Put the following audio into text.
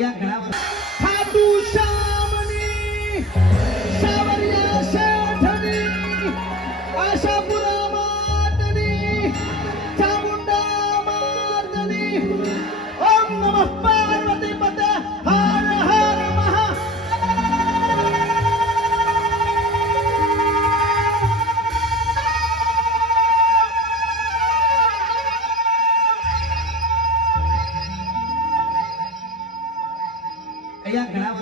અહીંયા ઘણા ખાટુ શ્યામની સાવરિયા શેઠની આશાપુરા માતની ચામુંડા માતની ઓમ નમઃ પાર્વતી પતે હર હર મહા અહીંયા ઘણા